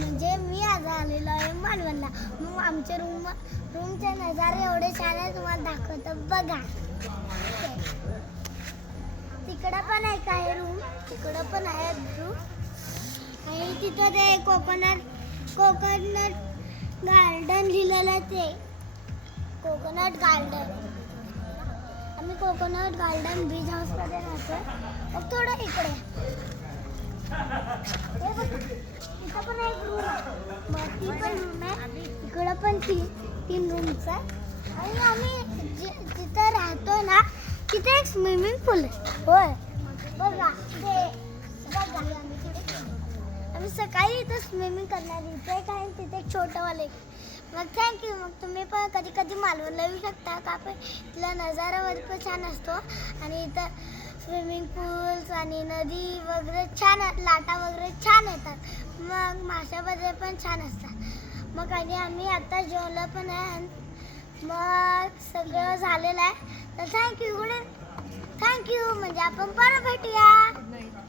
म्हणजे मी आज आलेलो आहे मालवणला. मग आमच्या रूमचे नजारे एवढे छान आहे, तुम्हाला दाखवतो बघा. तिकडं पण एक आहे रूम, तिकडं पण आहे रूम. आणि तिथं ते कोकोनट गार्डन लिहिलेलं आहे, ते कोकोनट गार्डन. आम्ही कोकोनट गार्डन बीच हाऊसमध्ये राहतो. मग थोडं इकडे इथं पण एक रूम आहे, ती पण रूम आहे. इकडं पण तीन रूम्स आहे. आणि आम्ही जिथं राहतो ना तिथे एक स्विमिंग पूल आहे. होय बघा ते बघा, आम्ही सकाळी इथं स्विमिंग करणार. इथे एक आहे, तिथे एक छोटंवाले. मग थँक्यू. मग तुम्ही पण कधी कधी मालवणला येऊ शकता का. पण इथला नजारा वगैरे पण छान असतो. आणि इथं स्विमिंग पूल्स आणि नदी वगैरे छान, लाटा वगैरे छान येतात. मग माशा वगैरे पण छान असतात. मग आणि आम्ही आता जेवलं पण आहे. मग सगळं झालेलं आहे. तर थँक्यू म्हणजे आपण परत भेटूया.